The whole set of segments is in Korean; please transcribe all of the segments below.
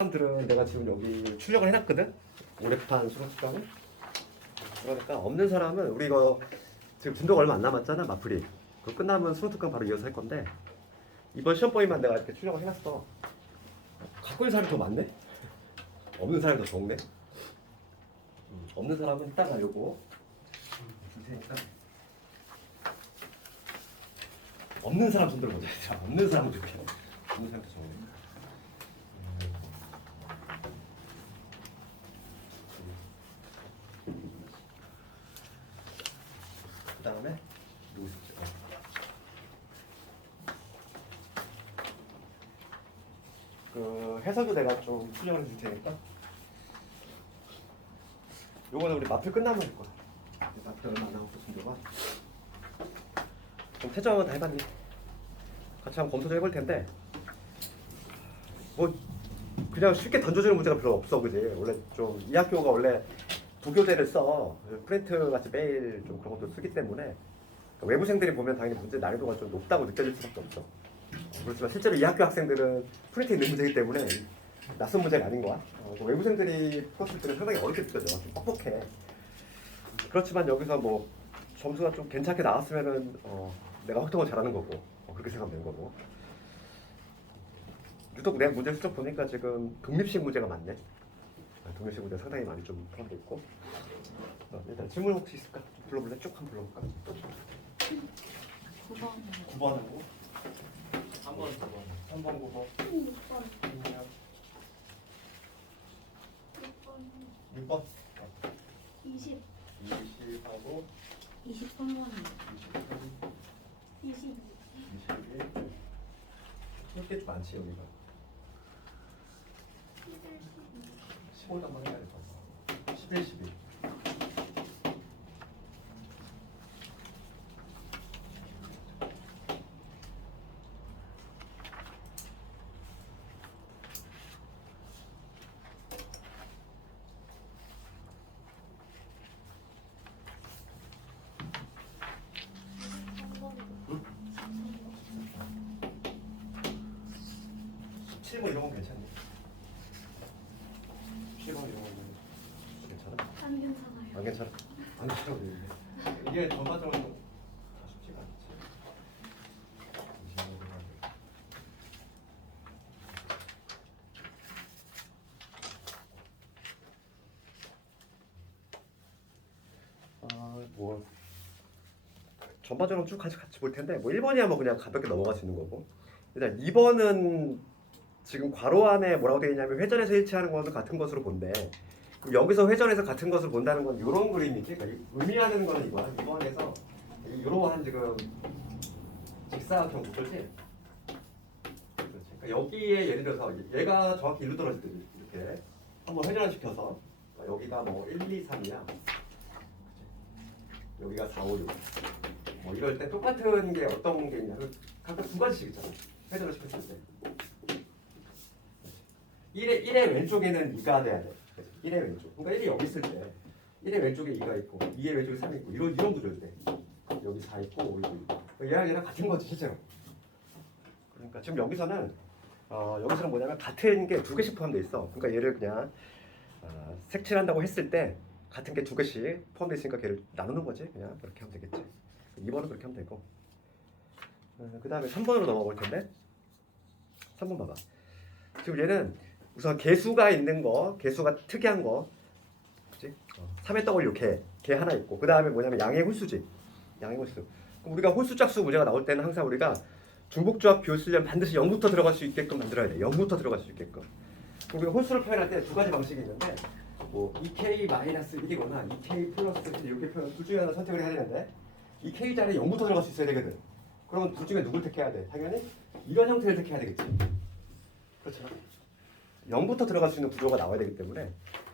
사람들은 내가 지금 여기 출력을 해놨거든? 오래판 수록수강을. 그러니까 없는 사람은 우리 이거 지금 진도가 얼마 안 남았잖아, 마플이. 그거 끝나면 수록특강 바로 이어서 할 건데 이번 시험 범위만 내가 이렇게 출력을 해놨어. 갖고 있는 사람이 더 많네? 없는 사람이 더 적네? 없는 사람은 이따가 요거 줄 테니까 없는 사람 손들어 보자. 자, 없는 사람 줄게. 없는 사람도 적네. 그 다음에 누구 있었지? 그 해설도 내가 좀 수정을 해줄 테니까 요거는 우리 마플 끝나면 할 거야. 마플 얼마 안 남았어, 진도가. 그럼 태정은 다 해봤니? 같이 한번 검토 좀 해볼 텐데 뭐 그냥 쉽게 던져주는 문제가 별로 없어, 그지? 원래 좀 이 학교가 원래 부교재를 써 프린트 같이 매일 좀 그런 것도 쓰기 때문에 그러니까 외부생들이 보면 당연히 문제 난이도가 좀 높다고 느껴질 수밖에 없어. 그렇지만 실제로 이 학교 학생들은 프린트에 있는 문제이기 때문에 낯선 문제가 아닌 거야. 외부생들이 풀었을 때는 상당히 어렵게 느껴져. 좀 뻑뻑해. 그렇지만 여기서 뭐 점수가 좀 괜찮게 나왔으면은 내가 확정을 잘하는 거고 그렇게 생각하면 되는 거고. 유독 내가 문제 수적 보니까 지금 독립식 문제가 많네. 독립식 문제 상당히 많이 좀 포함되어 있고. 일단 질문 혹시 있을까? 좀 불러볼래? 쭉 한번 불러볼까? 9번하고 3번, 9번. 3번, 9번 6번. 6번 20. 20하고 23번. 20. 21 이렇게 좀 많지 여기가 15도 한번 해야 돼. 11, 12 17번 이런 건 괜찮니? 17번 이런 건 괜찮아? 안 괜찮아요. 안 괜찮아? 안 괜찮아. 이게 전반적으로 좀 쉽지가 않지. 뭐 전반적으로 쭉 같이 볼 텐데 뭐 1번이야 뭐 그냥 가볍게 넘어갈 수 있는 거고 일단 2번은 지금 괄호 안에 뭐라고 되어 있냐면 회전에서 일치하는 것도 같은 것으로 본대. 그럼 여기서 회전에서 같은 것을 본다는 건 이런 그림이지. 그러니까 의미하는 거는 이거야. 2번에서 이러한 지금 직사각형 구조지. 그러니까 여기에 예를 들어서 얘가 정확히 일로 떨어질 때 이렇게 한번 회전을 시켜서 여기가 뭐 1, 2, 3이야. 여기가 4, 5, 6. 뭐 이럴 때 똑같은 게 어떤 게 있냐면 각각 두 가지씩 있잖아. 회전을 시켰을 때. 1의 왼쪽에는 2가 돼야 돼. 1의 왼쪽. 그러니까 1이 여기 있을 때 1의 왼쪽에 2가 있고 2의 왼쪽에 3이 있고 이런 구조일 때 여기 4 있고 5 있고 얘랑 같은 거지 실제로. 그러니까 지금 여기서는 여기서는 뭐냐면 같은 게 두 개씩 포함되어 있어. 그러니까 얘를 그냥 색칠한다고 했을 때 같은 게 두 개씩 포함되어 있으니까 걔를 나누는 거지. 그냥 그렇게 하면 되겠지. 2번은 그렇게 하면 되고 그 다음에 3번으로 넘어가 볼 텐데 3번 봐봐. 지금 얘는 우선 개수가 있는 거, 개수가 특이한 거, 그치? 3의 W 개 하나 있고, 그 다음에 뭐냐면 양의 홀수지, 양의 홀수. 그럼 우리가 홀수 짝수 문제가 나올 때는 항상 우리가 중복조합 비율 쓰려면 반드시 0부터 들어갈 수 있게끔 만들어야 돼. 0부터 들어갈 수 있게끔. 그럼 우리가 홀수를 표현할 때 두 가지 방식이 있는데, 뭐 2k-1이거나 2k 플러스 1 이렇게 표현 둘 중에 하나 선택을 해야 되는데, 2k 자리에 0부터 들어갈 수 있어야 되거든. 그러면 둘 중에 누굴 택해야 돼? 당연히 이런 형태를 택해야 되겠지. 그렇죠? 0부터 들어갈 수 있는 구조가 나와야 되기 때문에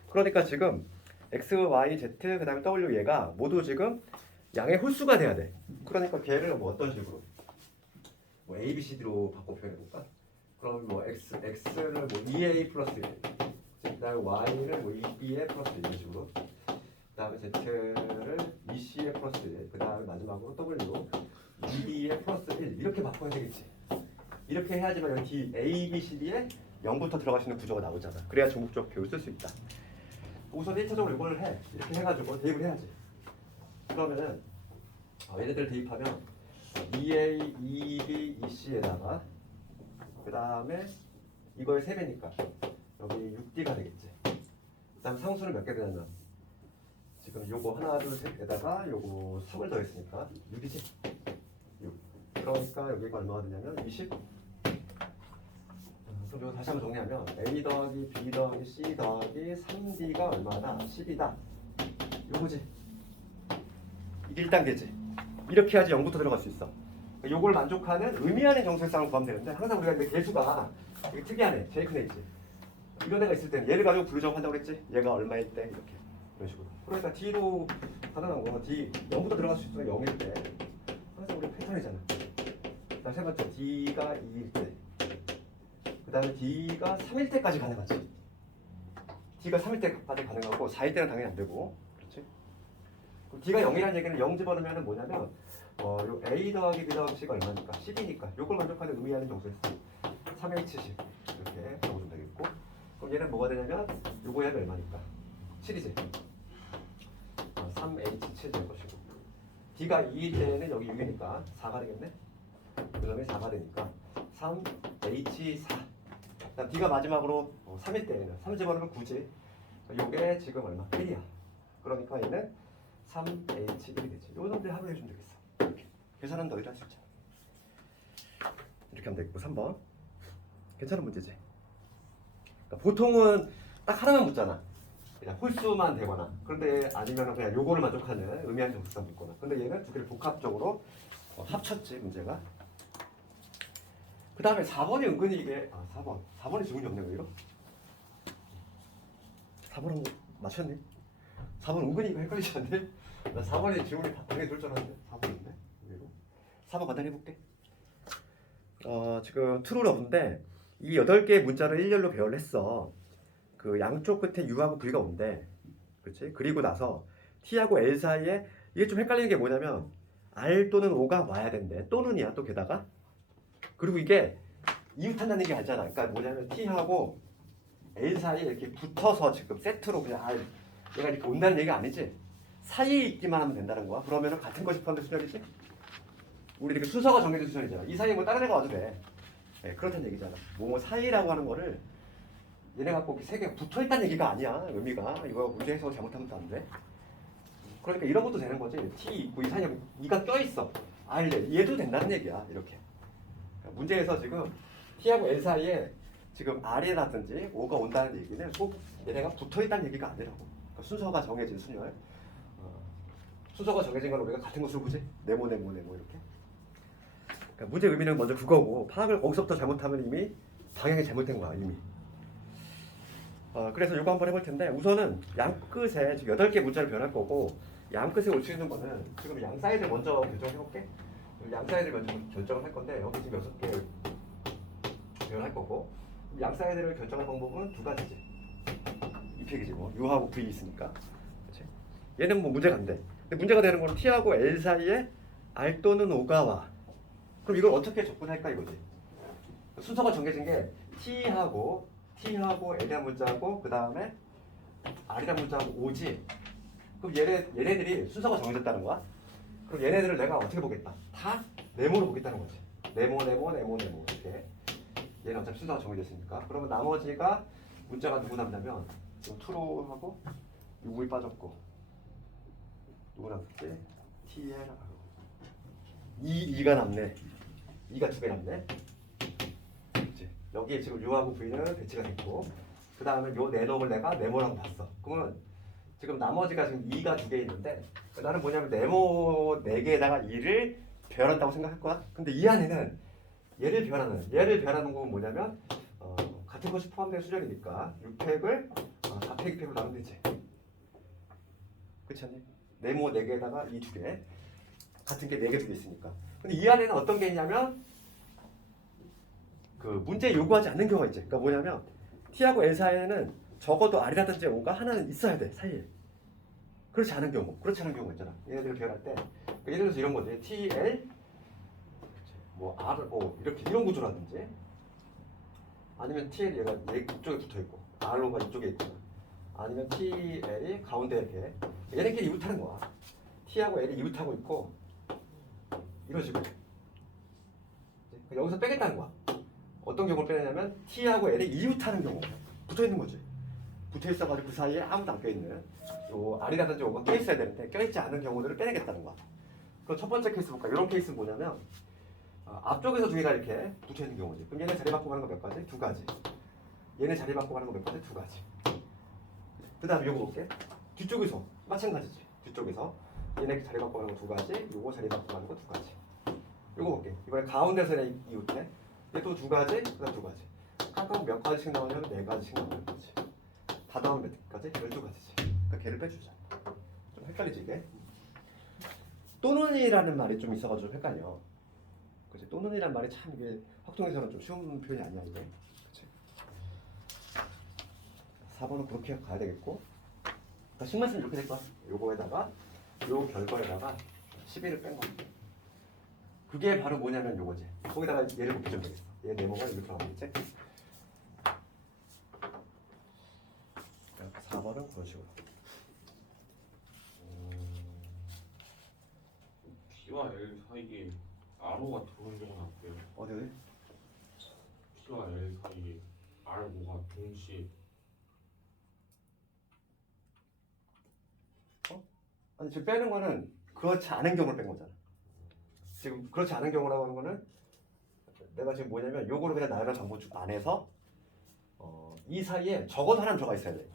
그러니까 지금 x, y, z 그 다음에 w 얘가 모두 지금 양의 홀수가 돼야 돼. 그러니까 걔를 뭐 어떤 식으로 뭐 a, b, c, d로 바꿔 표현해볼까? 그럼 뭐 x를 뭐 2a 플러스 1 그 다음에 y를 뭐 2b에 플러스 1 이런 식으로 그 다음에 z를 2c에 플러스 1 그 다음에 마지막으로 w 2b에 플러스 1 이렇게 바꿔야 되겠지. 이렇게 해야지만 여기 A, B, C, D에 0부터 들어갈 수 있는 구조가 나오잖아. 그래야 전국적 교육을 쓸 수 있다. 우선 1차적으로 이걸 해. 이렇게 해가지고 대입을 해야지. 그러면은 얘네들 대입하면 2A, 2B, 2C에다가 그 다음에 이거의 3배니까 여기 6D가 되겠지. 그 다음 상수는 몇 개 되냐면 지금 요거 하나, 둘, 셋에다가 요거 3을 더했으니까 6이지. 6. 그러니까 여기가 얼마가 되냐면 20. 그럼 이거 다시 한번 정리하면 A 더하기 B 더하기 C 더하기 3D가 얼마다? 10이다. 요거지. 이게 1단계지. 이렇게 해야지 0부터 들어갈 수 있어. 요걸 만족하는 의미하는 정수의 쌍을 구하면 되는데 항상 우리가 근데 개수가 되게 특이하네. 제일 큰 애지. 이런 애가 있을 때는 얘를 가지고 분류정한다고 그랬지. 얘가 얼마일 때 이렇게 이런 식으로. 그러니까 D로 가능한 거 D 0부터 들어갈 수 있으면 0일 때 항상 우리 패턴이잖아. 그다음 세 번째 D가 2일 때. 그 다음에 D가 3일 때까지 가능하지. D가 3일 때까지 가능하고 4일 때는 당연히 안 되고. 그렇지? D가 0이라는 얘기는 0 집어넣으면 뭐냐면 요 A 더하기 B 더하기 C가 얼마니까? 10이니까 요걸 만족하는 의미하는 정수였어. 3H10 이렇게 적어주면 되겠고. 그럼 얘는 뭐가 되냐면 요거의 얼마니까? 7이지. 3H7 될 것이고. D가 2일 때는 여기 6이니까 4가 되겠네. 그 다음에 4가 되니까 3H4. 그다음 D가 마지막으로 3일 때에는 3 집어넣으면 9지. 요게 지금 얼마? 1이야. 그러니까 얘는 3H1이 되지. 요 정도에 합을 해주면 되겠어. 이렇게. 계산은 너희도 할 수 있잖아. 이렇게 하면 되겠고 3번. 괜찮은 문제지. 그러니까 보통은 딱 하나만 묻잖아. 그냥 홀수만 되거나. 그런데 아니면 그냥 요거를 만족하는 의미하는 정수만 묻거나. 근데 얘는 두 개를 복합적으로 합쳤지 문제가. 그 다음에 4번이 은근히 이게 4번이 지문이 없네. 왜 이러? 4번 한거 맞췄니? 4번 은근히 이거 헷갈리지 않네? 나 4번에 지문이 다 당연히 줄 줄 알았는데 4번 있네? 의외로. 4번 간단히 해볼게. 지금 트루러브인데 이 8개의 문자를 일렬로 배열을 했어. 그 양쪽 끝에 U하고 V가 온대. 그렇지? 그리고 나서 T하고 L 사이에 이게 좀 헷갈리는 게 뭐냐면 R 또는 O가 와야 된대. 또는이야 또 게다가. 그리고 이게 이웃한다는 게 아니잖아. 그러니까 뭐냐면 T하고 L 사이에 이렇게 붙어서 지금 세트로 그냥 얘가 이렇게 온다는 얘기가 아니지. 사이에 있기만 하면 된다는 거야. 그러면은 같은 것이 포함된 수열이지. 우리 이렇게 순서가 정해진 수열이잖아. 이 사이에 뭐 다른 애가 와도 돼. 네, 그렇다는 얘기잖아. 뭐 사이라고 하는 거를 얘네가 꼭 세 개가 붙어 있다는 얘기가 아니야. 의미가 이거 문제 해석을 잘못하면 또 안 돼. 그러니까 이런 것도 되는 거지. T 있고 이 사이에 E가 껴 있어. 얘도 된다는 얘기야. 이렇게. 문제에서 지금 T하고 L 사이에 지금 R이라든지 O가 온다는 얘기는 꼭 얘네가 붙어있다는 얘기가 아니라고. 그러니까 순서가 정해진 순열. 순서가 정해진 건 우리가 같은 것을 보지. 네모 이렇게. 그러니까 문제 의미는 먼저 그거고 파악을 거기서부터 잘못하면 이미 방향이 잘못된 거야 이미. 그래서 이거 한번 해볼 텐데 우선은 양 끝에 지금 8개 문자를 변할 거고 양 끝에 올 수 있는 거는 지금 양 사이를 먼저 결정해볼게. 양 사이를 먼저 결정을 할 건데 여기 지금 6개 변할 거고 양 사이를 결정할 방법은 두 가지지. 이 팩이지 뭐 U하고 V 있으니까. 그렇지? 얘는 뭐 문제가 안 돼. 근데 문제가 되는 건 T하고 L 사이에 R 또는 O가 와. 그럼 이걸 어떻게 접근할까 이거지. 순서가 정해진 게 T하고 L이란 문자하고 그 다음에 R이란 문자하고 O지. 그럼 얘네들이 순서가 정해졌다는 거야. 그럼 얘네들을 내가 어떻게 보겠다? 다 네모로 보겠다는 거지. 네모 이렇게. 얘는 어차피 순서가 정해졌으니까. 그러면 나머지가 문자가 누구 남냐면 트루하고 우이 빠졌고 누구 남았지? T에 나가고 2가 남네. 2가 2개 남네. 그치? 여기에 지금 U하고 V는 배치가 됐고 그 다음에 요 네 놈을 내가 네모라고 봤어. 그러면 지금 나머지가 지금 2가 2개 있는데 나는 뭐냐면 네모 4개에다가 2를 배열한다고 생각할 거야. 근데 이 안에는 얘를 배열하는 건 뭐냐면 같은 것이 포함된 수열이니까 6팩을 4팩 2팩으로 나누면 되지. 그렇지 않니? 네모 4개에다가 2 2개 같은 게 4개 2개 있으니까. 근데 이 안에는 어떤 게 있냐면 그 문제 요구하지 않는 경우가 있지. 그러니까 뭐냐면 T하고 L 사이에는 적어도 R이라든지 O가 하나는 있어야 돼 사이에. 그렇지 않은 경우가 있잖아. 얘네들을 배열할 때 그러니까 예를 들어서 이런 거지. T, L 뭐 R, O 이렇게 이런 구조라든지 아니면 TL이 얘가 이쪽에 붙어 있고 R로가 이쪽에 있거나 아니면 TL이 가운데 이렇게 얘네끼리 이웃하는 거야. T하고 L이 이웃하고 있고 이런 식으로 여기서 빼겠다는 거야. 어떤 경우를 빼냐면 T하고 L이 이웃하는 경우 붙어 있는 거지. 붙어 있어가지고 그 사이에 아무도 안 껴있는 요 R이라든지 뭐가 껴있어야 되는데 껴있지 않은 경우들을 빼내겠다는 거야. 그럼 첫 번째 케이스 볼까? 이런 케이스는 뭐냐면 앞쪽에서 두 개가 이렇게 붙어 있는 경우지. 그럼 얘네 자리 바꾸고 가는 거 몇 가지? 두 가지. 얘네 자리 바꾸고 가는 거 몇 가지? 두 가지. 그 다음에 요거 볼게. 뒤쪽에서 마찬가지지. 뒤쪽에서 얘네 자리 바꾸고 가는 거 두 가지. 요거 자리 바꾸고 가는 거 두 가지. 요거 볼게. 이번에 가운데서 얘네 이웃해. 얘 또 두 가지. 그 다음 두 가지. 각각 몇 가지씩 나오냐면 네 가지씩 나오는 거지. 다 나오면 몇 가지? 12가지지. 그러니까 걔를 빼주자. 좀 헷갈리지 이게? 또는이라는 말이 좀 있어가지고 좀 헷갈려. 그치? 또는이란 말이 참 이게 확통에서는 좀 쉬운 표현이 아니야 이게. 그치? 4번은 그렇게 가야 되겠고. 그러니까 식만 쓰면 이렇게 될 거야. 요거에다가 요 결과에다가 11을 뺀 거. 그게 바로 뭐냐면 요거지. 거기다가 얘를 곱해주면 되겠어. 얘 네모가 이렇게 들어가겠지? 4번은 그런 식으로. T와 L 사이에 R호가 들어온 적은 없고요. 어디? T와 L 사이에 R호가 동시에 아니 지금 빼는 거는 그렇지 않은 경우를 뺀 거잖아. 지금 그렇지 않은 경우라고 하는 거는 내가 지금 뭐냐면 요거를 그냥 나열한 정보축 안에서 이 사이에 적어도 하나는 들어가 있어야 돼.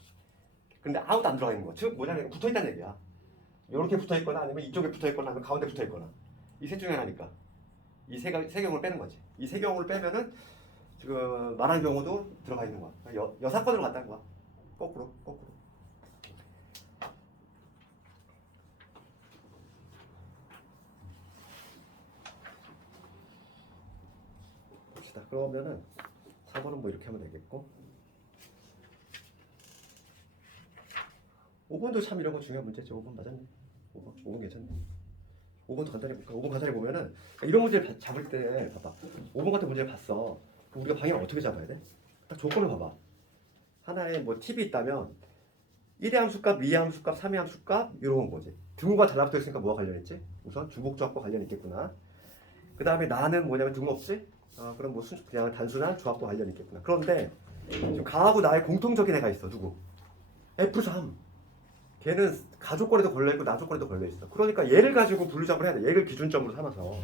근데 아무도 안 들어가 있는 거. 즉 뭐냐면 붙어 있다는 얘기야. 요렇게 붙어 있거나 아니면 이쪽에 붙어 있거나 아니면 가운데 붙어 있거나 이 셋 중에 하나니까 이 세 경우를 빼는 거지. 이 세 경우를 빼면은 지금 말한 경우도 들어가 있는 거야. 여사건으로 갔다는 거야. 거꾸로. 봅시다. 그러면은 4번은 뭐 이렇게 하면 되겠고 5번도 참 이런 거 중요한 문제지. 5번 맞았네. 5번 괜찮네. 5번도 간단히 볼까? 5번 간단히 보면은 이런 문제를 잡을 때 봐봐. 5번 같은 문제를 봤어. 그럼 우리가 방향을 어떻게 잡아야 돼? 딱 조건을 봐봐. 하나에 뭐 팁이 있다면 1의 함수값, 2의 함수값, 3의 함수값 이런 거지. 등호가 달라붙어 있으니까 뭐가 관련있지? 우선 주복조합과 관련이 있겠구나. 그 다음에 나는 뭐냐면 등호 없지? 그럼 뭐 그냥 단순한 조합과 관련이 있겠구나. 그런데 지금 가하고 나의 공통적인 애가 있어. 누구? F3. 걔는 가조건에도 걸려있고 나조건에도 걸려있어. 그러니까 얘를 가지고 분류작업을 해야 돼. 얘를 기준점으로 삼아서.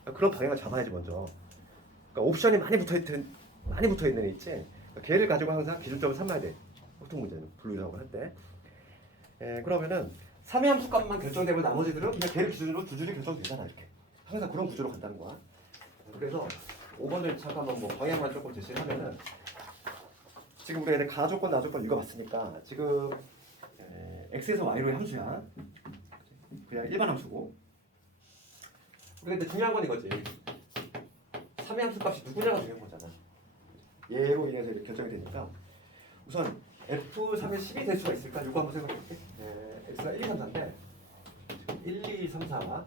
그러니까 그런 방향을 잡아야지 먼저. 그러니까 옵션이 많이 붙어있는 애 있지. 그러니까 걔를 가지고 항상 기준점을 삼아야 돼. 보통 문제는 분류작업을 할 때. 그러면은 3의 함수값만 결정되면 나머지들은 그냥 걔를 기준으로 두 줄이 결정되잖아. 이렇게. 항상 그런 구조로 간다는 거야. 그래서 5번을 잠깐만 뭐 방향만 조금 제시를 하면은 지금 우리가 가조건 나조건 읽어봤으니까 지금 x에서 y로의 함수야. 그냥 일반 함수고. 근데 중요한 건 이거지. 3의 함수값이 누구냐가 중요한 거잖아. 얘로 인해서 이렇게 결정이 되니까 우선 f3에 10이 될 수가 있을까? 이거 한번 생각해볼게. x가 1, 2, 3, 4인데 1, 2, 3, 4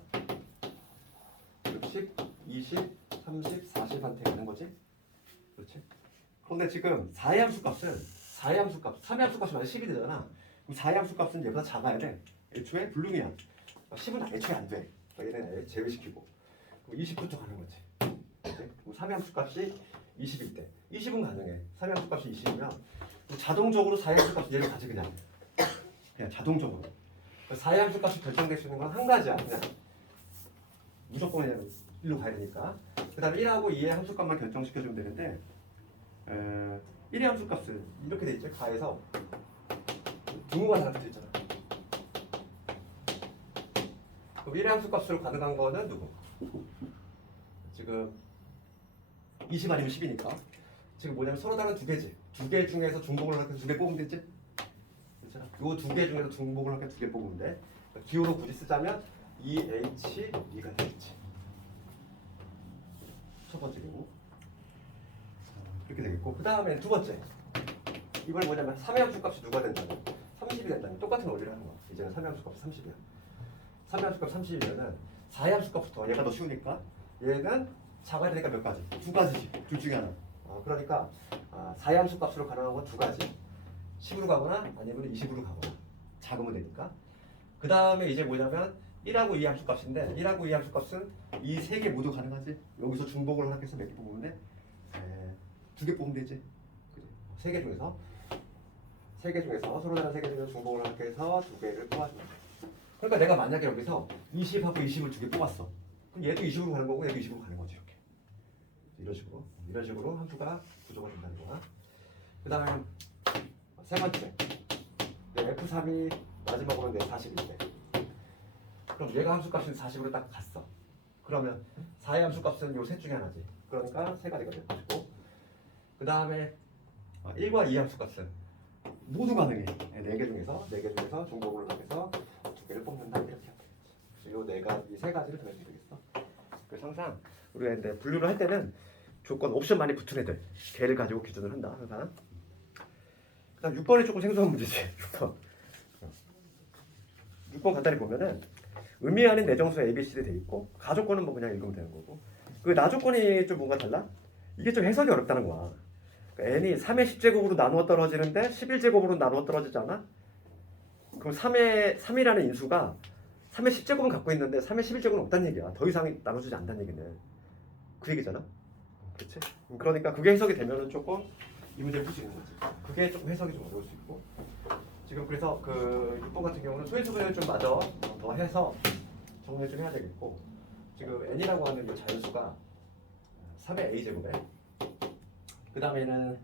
10, 20, 30, 40한테 가는 거지? 그렇지? 그런데 지금 4의 함수값은 3의 함수값이 만약 10이 되잖아. 그럼 4의 함수값은 얘보다 작아야 돼. 애초에 불능이야. 10은 애초에 안 돼. 그러니까 얘는 제외시키고 20부터 가는 거지. 그렇지? 그럼 3의 함수값이 20일 때 20은 가능해. 3의 함수값이 20이면 자동적으로 4의 함수값이 얘를 가지 그냥 자동적으로. 4의 함수값이 결정될 수 있는 건 한 가지야. 그냥 무조건 그냥 일로 가야 되니까. 그 다음에 1하고 2의 함수값만 결정시켜주면 되는데 1의 함수값은 이렇게 돼 있죠. 가에서 등호가 달라붙어 있잖아. 그럼 1의 함수값으로 가능한 거는 누구? 지금 20 아니면 10이니까 지금 뭐냐면 서로 다른 두 개지. 두 개 중에서 중복을 할때 두 개 뽑으면 되지? 괜찮아. 요 두 개 중에서 중복을 할때 두 개 뽑으면 돼. 기호로 굳이 쓰자면 EH2가 되겠지. 첫 번째 경우 이렇게 되겠고, 그 다음에 두 번째 이걸 뭐냐면 3의 함수값이 누가 된다면 30이 된다면 똑같은 원리를 하는 거야. 이제는 3의 함수값이 30이야. 3의 함수값 30이면은 4의 함수값부터 얘가 더 쉬우니까 얘는 작아야 되니까 몇 가지? 두 가지지. 둘 중에 하나. 그러니까 4의 함수 값으로 가능한 건 두 가지. 10으로 가거나 아니면 20으로 가거나 작으면 되니까. 그 다음에 이제 뭐냐면 1하고 2 함수 값인데 1하고 2 함수 값은 이 세 개 모두 가능하지. 여기서 중복을 하나해서 몇 개 뽑으면 돼? 두 개 뽑으면 되지. 세 개 중에서 서로 다른 세 개 중에서 중복을 하나 해서 두 개를 뽑아주면 돼. 그러니까 내가 만약에 여기서 20하고 20을 두 개 뽑았어. 그럼 얘도 20으로 가는 거고 얘도 20으로 가는 거지. 이렇게. 이런 식으로 함수가 구조가 된다는 거야. 그 다음에 세 번째, F3이 마지막으로 내 40인데 그럼 얘가 함수값은 40으로 딱 갔어. 그러면 4의 함수값은 요 셋 중에 하나지. 그러니까 세 가지가 될 것이고 그 다음에 1과 2 함수값은 모두 가능해. 네 개 중에서 중복을 해서 두 개를 뽑는다. 이렇게 하면 되겠지. 이 세 가지를 정해주면 되겠어. 그래서 항상 우리가 근데 분류를 할 때는 조건 옵션 많이 붙은 애들 걔를 가지고 기준을 한다. 항상. 그다음 6번이 조금 생소한 문제지. 6번 간단히 보면은 의미 아닌 내정수 A, B, C로 돼 있고 가조건은 뭐 그냥 읽으면 되는 거고 그 나조건이 좀 뭔가 달라? 이게 좀 해석이 어렵다는 거야. 그러니까 n이 3의 10제곱으로 나누어 떨어지는데 11제곱으로 나누어 떨어지지 않아? 그럼 3이라는 인수가 3의 10제곱은 갖고 있는데 3의 11제곱은 없다는 얘기야. 더 이상 나눠주지 않다는 얘기는 그 얘기잖아. 그렇지? 그러니까 그게 해석이 되면은 조금 이 문제를 풀 수 있는 거지. 그게 조금 해석이 좀 어려울 수 있고 지금 그래서 그 6번 같은 경우는 소인수분해를 좀 마저 더 해서 정리를 좀 해야 되겠고 지금 n이라고 하는 이 자연수가 3의 a제곱에 그 다음에는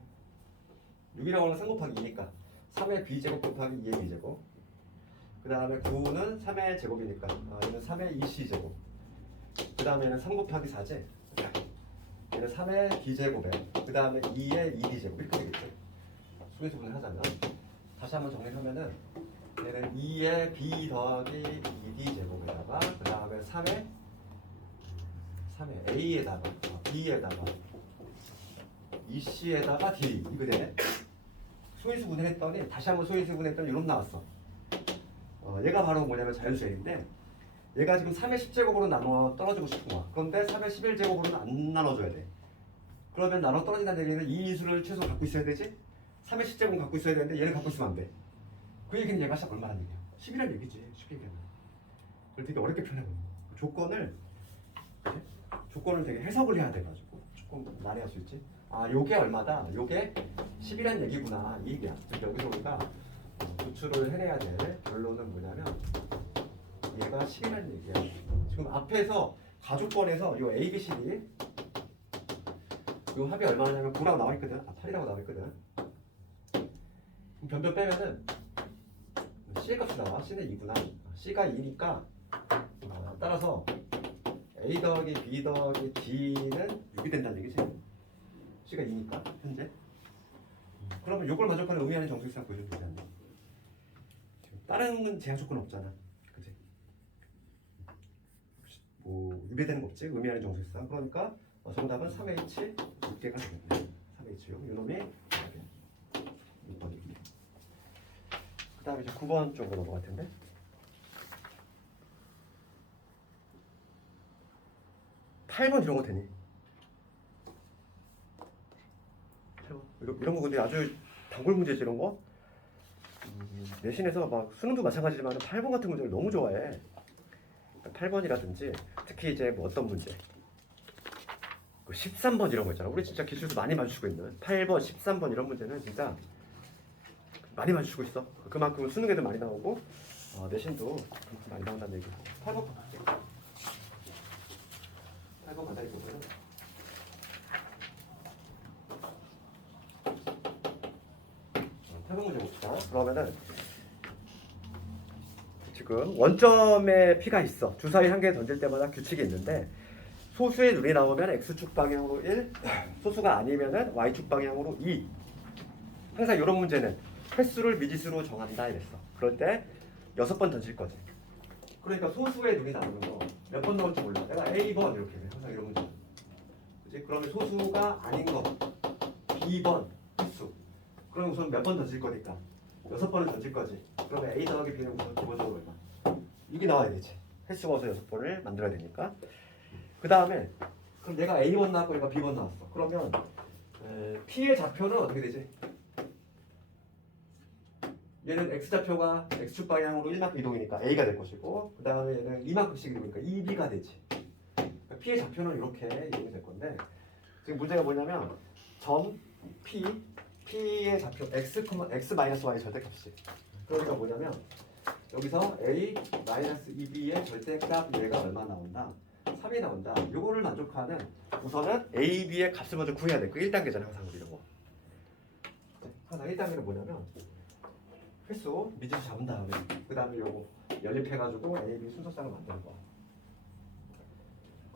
6이라고 하는 3 곱하기 2니까 3의 b제곱 곱하기 2의 b제곱 그 다음에 9는 3의 제곱이니까 얘는 3의 2c제곱 그 다음에는 3 곱하기 4제 얘는 3의 b제곱에 그 다음에 2의 2d제곱 이렇게 되겠죠. 소인수분해 하자면 다시 한번 정리하면은 얘는 2의 b 더하기 2d 제곱에다가 그 다음에 3의 a에다가 b에다가 2c에다가 d 이거 되네. 소인수 분해했더니 다시 한번 소인수 분해했더니 이렇게 나왔어. 얘가 바로 뭐냐면 자연수 A인데 얘가 지금 3의 10제곱으로 나눠 떨어지고 싶은 거야. 그런데 3의 11제곱으로는 안 나눠줘야 돼. 그러면 나눠 떨어진다는 얘기는 이 인수를 최소 갖고 있어야 되지. 3의 10제곱은 갖고 있어야 되는데 얘를 갖고 있으면 안 돼. 그 얘기는 얘가 시작 얼마란 얘기야? 10이란 얘기지. 쉽게 얘기하면. 그걸 되게 어렵게 표현하고 조건을 되게 해석을 해야 돼가지고 조금 난해할 수 있지. 요게 얼마다? 요게 10이란 얘기구나. 이 얘기야. 여기서 우리가 도출을 해내야 될 결론은 뭐냐면 얘가 10이란 얘기야. 지금 앞에서 가족권에서 요 A, B, C, D 요 합이 얼마냐면 9라고 나와있거든. 8이라고 나와있거든. 변변 빼면은 C의 값이 나와. C는 2구나. C가 2니까 따라서 A 더하기 B 더하기 D는 6이 된다는 얘기지. C가 2니까 현재. 그러면 요걸 만족하는 의미하는 정수기상 보여주면 되지 않나? 다른 건 제한 조건 없잖아. 그치? 뭐 위배되는 거 없지? 의미하는 정수기상. 그러니까 정답은 3H 6개가 되겠네. 3H6 이놈이 6번이겠네. 그 다음에 이제 9번 쪽으로 넘어갈 텐데 8번 이런 거 되니? 8번 이런 거 근데 아주 단골 문제지 이런 거? 내신에서 막 수능도 마찬가지지만 8번 같은 문제를 너무 좋아해. 8번이라든지 특히 이제 뭐 어떤 문제 13번 이런 거 있잖아. 우리 진짜 기출도 많이 맞추고 있는 8번, 13번 이런 문제는 진짜 많이 맞추고 있어. 그만큼 수능에도 많이 나오고 내신도 많이 나온다는 얘기고. 8번 볼게. 8번 간단히 보면은 8번 문제 봅시다. 그러면은 지금 원점에 P가 있어. 주사위 한 개 던질 때마다 규칙이 있는데 소수의 눈이 나오면 X축 방향으로 1, 소수가 아니면은 Y축 방향으로 2. 항상 이런 문제는 횟수를 미지수로 정한다 이랬어. 그럴 때 6번 던질 거지. 그러니까 소수의 눈이 나오는 거 몇 번 나올지 몰라. 내가 A번 이렇게 해. 항상 이런 문제. 그치? 그러면 소수가 아닌 거 B번 횟수. 그럼 우선 몇 번 던질 거니까 6번을 던질 거지. 그러면 A 더하기 B는 우선 기본적으로 얼마? 6이 나와야 되지. 횟수가 어서 6번을 만들어야 되니까. 그 다음에 그럼 내가 A번 나왔고 얘가 B번 나왔어. 그러면 P의 좌표는 어떻게 되지? 얘는 X좌표가 X축 방향으로 1만큼 이동이니까 A가 될 것이고 그 다음에 얘는 2만큼씩 이동이니까 2B가 되지. 그러니까 P의 좌표는 이렇게 이동이 될 건데 지금 문제가 뭐냐면 점 P의 좌표 X-Y 절대값이지. 그러니까 뭐냐면 여기서 A-2B의 절대값 얘가 얼마 나온다? 3이 나온다. 요거를 만족하는 우선은 A, B의 값을 먼저 구해야 돼. 그 1단계잖아 항상 우리 이런 거. 항상 1단계는 뭐냐면 횟수 미지수 잡은 다음에 그 다음에 요거 연립해가지고 A, B 순서쌍을 만드는 거야.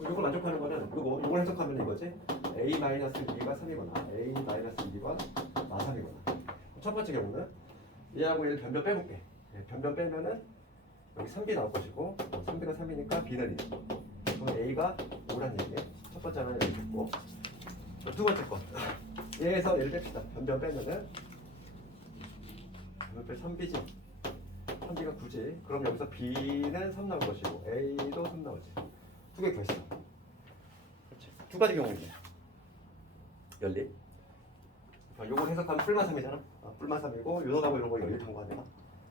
요걸 만족하는 거는 요걸 해석하면 이거지. A-B가 3이거나 A-2B가 마3이거나 첫 번째 경우는 얘하고 얘를 변변 빼볼게. 변변 빼면은 여기 3B 나올 것이고 3B가 3이니까 B는 2. 그럼 A가 5란 얘기예요. 첫 번째는 여기 있고 두 번째 거 얘에서 얘를 뺍시다. 변변 빼면은 변변 빼 3B지 3B가 9지. 그럼 여기서 B는 3 나올 것이고 A도 3 나오지. 두 개 구했어. 그렇지. 두 가지 경우인데 연립. 요걸 해석하면 뿔마 3이잖아. 뿔마 3이고 요놈하고 이런 거 연립한 거 아니야?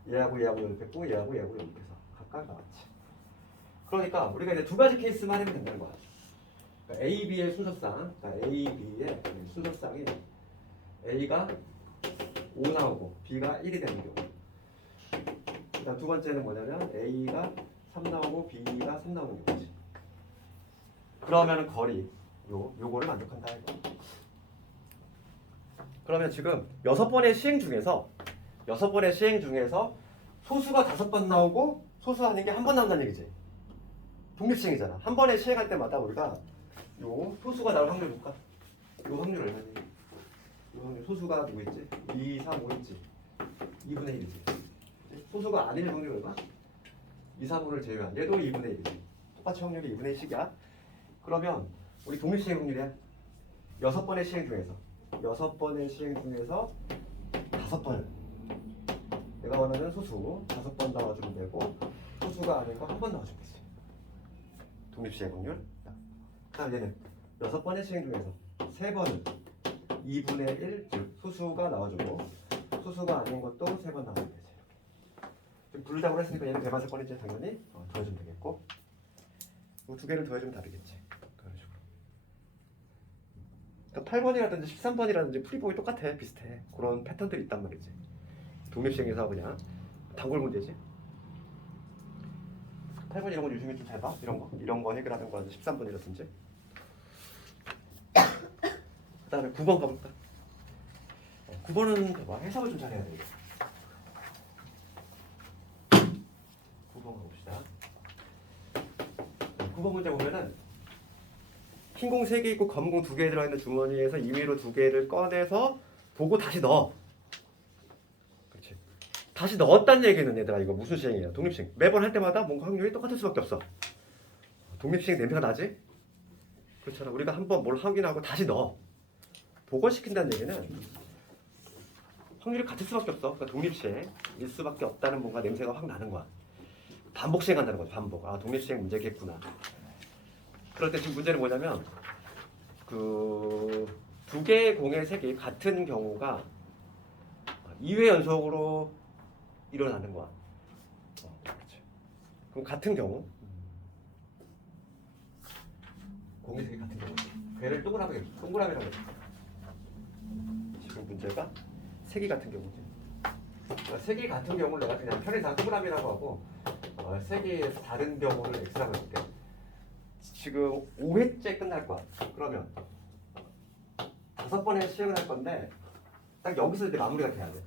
얘하고 연립했고 얘하고 연립해서 각각 나왔지. 그러니까 우리가 이제 두 가지 케이스만 하면 된다는 거야. 그러니까 A, B의 순서쌍, 그러니까 A, B의 순서쌍이 A가 5 나오고 B가 1이 되는 경우. 그다음 두 번째는 뭐냐면 A가 3 나오고 B가 3 나오는 경우지. 그러면은 거리 요거를 만족한다 이거. 그러면 지금 6번의 시행 중에서 소수가 5번 나오고 소수 아닌 게 한 번 나온다는 얘기지. 독립시행이잖아. 한 번에 시행할 때마다 우리가 요 소수가 나올 확률 볼까? 요 확률 얼마니? 요 확률 소수가 누구 있지? 2, 3, 5 있지. 2분의 1이지. 소수가 아닐 확률 얼마? 2, 3, 5를 제외한 얘도 2분의 1이지. 똑같이 확률이 2분의 1씩이야. 그러면 우리 독립시행 확률이야. 6번의 시행 중에서 5번을 내가 원하는 소수 5번 나와주면 되고 소수가 아닌 거 한 번 나와주면 되지. 독립시행 확률. 그다음 얘는 6번의 시행 중에서 3번은 2분의 1, 즉 소수가 나와주고 소수가 아닌 것도 3번 나와주면 되지. 지금 분류작으로 했으니까 얘는 대마사건이지 당연히 더해주면 되겠고 이 두 개를 더해주면 답이겠지. 그런 식으로. 그러니까 8번이라든지 13번이라든지 풀이법이 똑같아. 비슷해. 그런 패턴들이 있단 말이지. 독립시행에서 그냥 단골 문제지. 8번 이런 건 유심히 좀 잘 봐. 이런 거 해결하는 거 13번이라든지. 그 다음에 9번 가볼까? 9번은 봐봐. 해석을 좀 잘해야 돼. 9번 가봅시다. 9번 문제 보면은 흰 공 3개 있고 검은 공 2개 들어있는 주머니에서 임의로 2개를 꺼내서 보고 다시 넣어. 그렇지. 다시 넣었다는 얘기는 얘들아 이거 무슨 시행이야? 독립시행. 매번 할 때마다 뭔가 확률이 똑같을 수밖에 없어. 독립시행 냄새가 나지? 그렇잖아. 우리가 한번 뭘 확인하고 다시 넣어. 보고시킨다는 얘기는 확률이 같을 수밖에 없어. 그러니까 독립시행일 수밖에 없다는 뭔가 냄새가 확 나는 거야. 반복 시행한다는 거죠. 반복. 아 독립시행 문제겠구나. 그럴 때 지금 문제는 뭐냐면 그 2개의 공의 색이 같은 경우가 2회 연속으로 일어나는 거야. 그렇지. 그럼 같은 경우 공의 색이 같은 경우 걔를 동그라미라고 해. 지금 문제가 색이 같은 경우지. 그러니까 색이 같은 경우를 내가 그냥 편의상 동그라미라고 하고 색이 다른 경우를 X라고 해볼게. 지금 5회째 끝날 거야. 그러면 5번의 시행을 할 건데 딱 여기서 이제 마무리가 돼야 돼.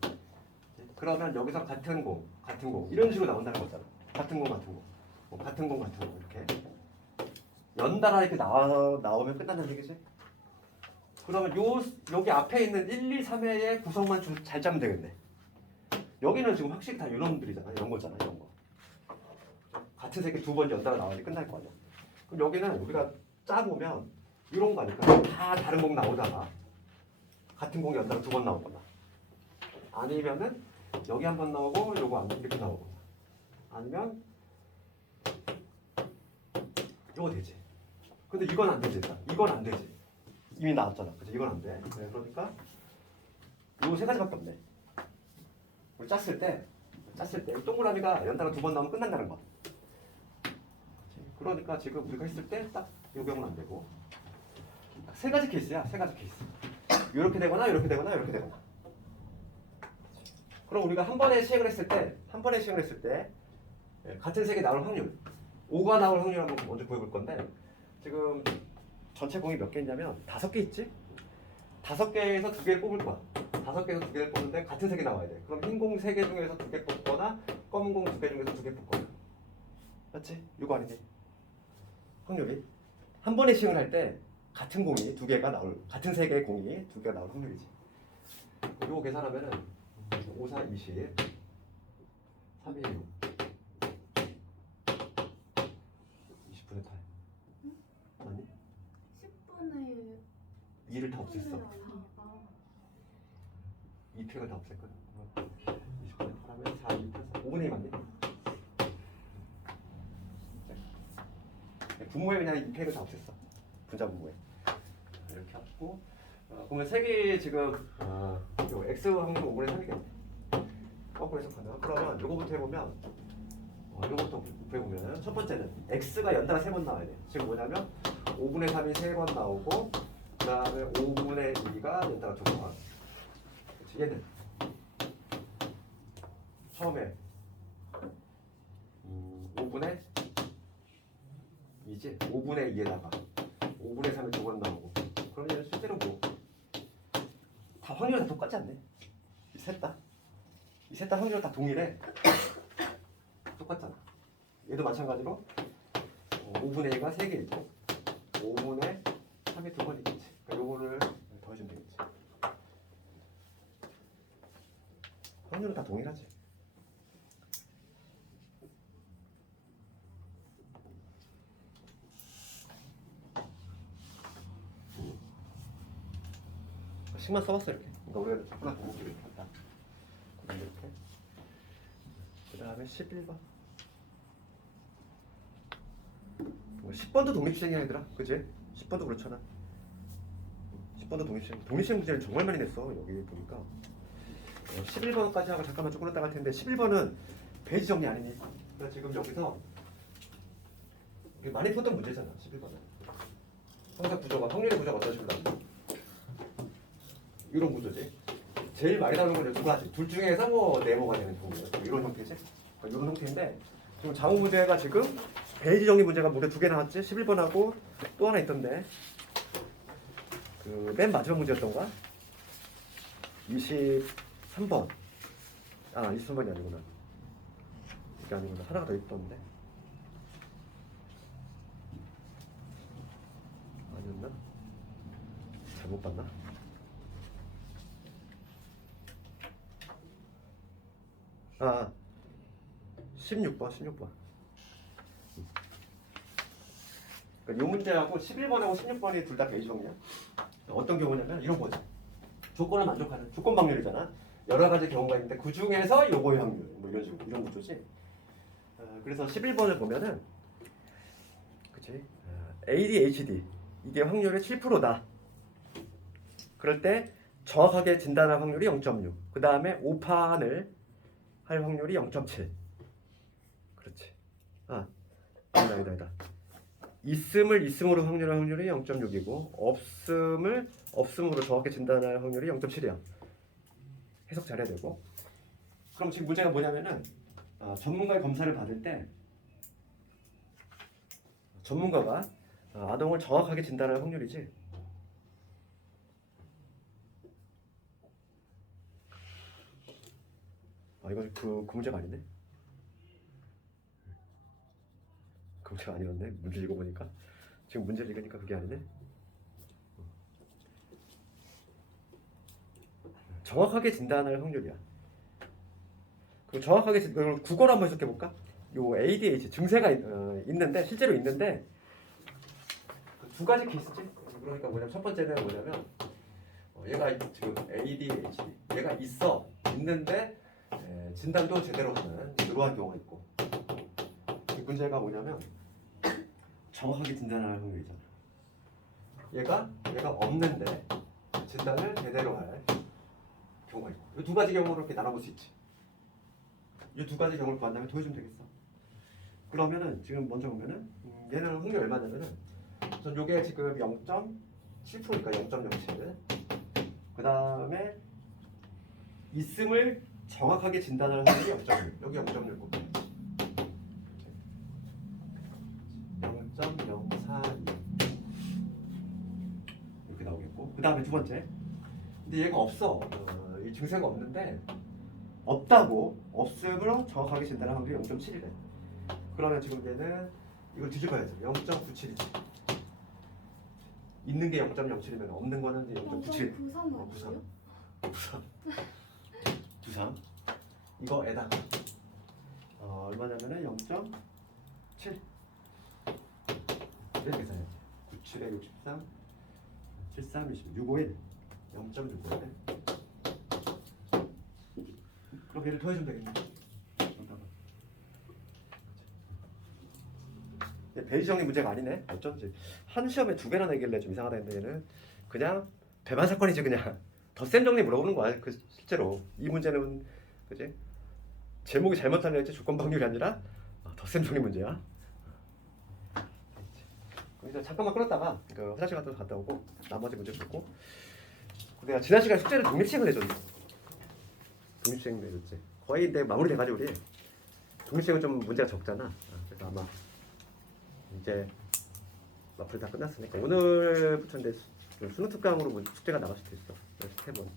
그러면 여기서 같은 공 이런 식으로 나온다는 거잖아. 같은 공 이렇게 연달아 이렇게 나오면 끝난다는 얘기지. 그러면 여기 앞에 있는 1, 2, 3회의 구성만 잘 짜면 되겠네. 여기는 지금 확실히 다 이런들이잖아. 이런 거잖아. 이런 거. 같은 색이 2번 연달아 나와야 끝날 거 아니야. 그럼 여기는 우리가 짜보면 이런 거 아닐까? 다 다른 공 나오다가 같은 공이 연달아 2번 나오거나 아니면은 여기 한 번 나오고 요거 이렇게 나오거나 아니면 요거 되지. 근데 이건 안 되지. 이건 안 되지. 이미 나왔잖아. 그치? 이건 안 돼. 네, 그러니까 요 세 가지밖에 없네. 우리 짰을 때 동그라미가 연달아 두 번 나오면 끝난다는 거. 그치? 그러니까 지금 우리가 했을 때 딱 요 경우는 안 되고 세 가지 케이스야. 세 가지 케이스. 이렇게 되거나 이렇게 되거나 이렇게 되거나. 그럼 우리가 한 번에 시행을 했을 때 같은 색이 나올 확률 5가 나올 확률 한번 먼저 구해볼 건데 지금 전체 공이 몇 개 있냐면 5개 있지? 5개에서 2개를 뽑을 거야. 5개에서 2개를 뽑는데 같은 색이 나와야 돼. 그럼 흰 공 3개 중에서 2개 뽑거나 검은 공 2개 중에서 2개 뽑거나. 맞지? 이거 아니지? 확률이 한 번에 시행을 할 때 같은 공이 2개가 나올 같은 색의 공이 2개가 나올 확률이지. 이거 계산하면은 5, 4, 20 3, 2, 6 20분의 8 아니? 10분의 2를 다 없앴어. 아, 2팩을 다 없앴거든. 20분의 8 하면 4, 2, 8, 4 5분의 1 맞니? 분모에 그냥 2팩을 다 없앴어. 분자 분모에 이렇게 하고 그러면 색이 지금 요 X 확률 5분의 3이겠네. 거꾸로 해석하면 그러면 요거부터 해보면 요거부터 해보면 첫 번째는 X가 연달아 3번 나와야 돼. 지금 뭐냐면 5분의 3이 3번 나오고 그 다음에 5분의 2가 연달아 2번. 그치? 얘는 처음에 5분의 2지? 5분의 2에다가 5분의 3이 2번 나오고 그럼 얘는 실제로 뭐 다 확률이 다 똑같지 않네? 이 셋 다 확률 다 동일해. 똑같잖아. 얘도 마찬가지로 5분의 1가 3개 있고 5분의 3이 2번 있겠지. 그러니까 요거를 더해주면 되겠지. 확률은 다 동일하지. 식만 써봤어 이렇게. 그러니까 우리가 하나 공부기를 이렇게 한다. 이렇게. 그 다음에 11번. 10번도 독립시행이야 얘들아. 그치? 10번도 그렇잖아. 10번도 독립시행. 독립시행 문제를 정말 많이 냈어. 여기 보니까. 11번까지 하고 잠깐만 조금 이따 갈 텐데 11번은 베이지 정리 아니니? 그러니까 지금 여기서 많이 푸던 문제잖아. 11번은. 항상 구조가 확률의 구조가 어떤 식으로 나오냐? 이런 구조지. 제일 많이 나오는 건 두 가지. 둘 중에서 뭐 네모가 되는 경우예요. 이런 형태지. 그러니까 이런 형태인데 지금 장호 문제가 지금 베이지 정리 문제가 무려 2개 나왔지. 11번하고 또 하나 있던데 그 맨 마지막 문제였던가? 23번. 아 23번이 아니구나. 이게 아니구나. 하나가 더 있던데. 아니었나? 잘못 봤나? 아 16번. 그러니까 이 문제하고 11번하고 16번이 둘 다 베이지 정리야. 어떤 경우냐면 이런 거지. 조건을 만족하는 조건 방률이잖아. 여러 가지 경우가 있는데 그 중에서 요거의 확률 뭐 이런 식으로 이런 구조지. 그래서 11번을 보면은 그치? ADHD 이게 확률이 7%다. 그럴 때 정확하게 진단할 확률이 0.6. 그 다음에 오판을 할 확률이 0.7. 그렇지. 아니다. 있음으로 확률할 확률이 0.6이고 없음으로 정확히 진단할 확률이 0.7이야. 해석 잘해야 되고. 그럼 지금 문제가 뭐냐면은 전문가의 검사를 받을 때 전문가가 아동을 정확하게 진단할 확률이지. 이거 그 문제가 아니네. 그 문제가 아니었네. 문제 읽어보니까 지금 문제를 읽으니까 그게 아니네. 정확하게 진단할 확률이야. 그럼 정확하게 국어로 한번 해석해 볼까? 요 ADHD 증세가 있는데 실제로 있는데 두 가지 케이스지. 그러니까 뭐냐면 첫 번째는 뭐냐면 얘가 지금 ADHD 얘가 있는데 진단도 제대로 하는 이러한 경우가 있고 이 문제가 뭐냐면 정확하게 진단할 확률이잖아. 얘가 없는데 진단을 제대로 할 경우가 있고 이 두 가지 경우로 이렇게 나눠볼 수 있지. 이 두 가지 경우를 구한다면 더해주면 되겠어. 그러면은 지금 먼저 보면은 얘는 확률 얼마냐면은 전 요게 지금 0.7%니까 0.07. 그 다음에 있음을 정확하게 진단을 하는 게 0.1. 여기 0.6 곱해. 0.042 이렇게 나오겠고 그 다음에 두 번째. 근데 얘가 없어. 이 증세가 없는데 없음으로 정확하게 진단을 하는 게 0.7이래. 그러면 지금 얘는 이걸 뒤집어야죠. 0.97이지. 있는 게 0.07이면 없는 거는 이제 0.97. 0.93 93. 맞고요? 93. 이거에다가 얼마냐면은 0.7. 이렇게 계산해야지. 97에 63, 73, 20, 651, 0.651. 그럼 얘를 더해주면 되겠네. 배지 정리 문제가 아니네. 어쩐지 한 시험에 두 개나 내길래 좀 이상하다 했는데 얘는 그냥 배만 사건이지. 그냥 덧셈 정리 물어보는 거야. 그 실제로 이 문제는 그지 제목이 잘못 달려있지 조건 방률이 아니라 덧셈 정리 문제야. 그래서 잠깐만 끊었다가 그 화장실 갔다 오고 나머지 문제 풀고 내가 지난 시간 숙제를 독립시행을 해줬네. 독립시행 해줬지. 거의 내 마무리 돼가지고 우리 독립시행은 좀 문제가 적잖아. 그래서 아마 이제 마플이 다 끝났으니까 오늘부터 이제 수능 특강으로 숙제가 나갈 수도 있어. 스텝 1, 2.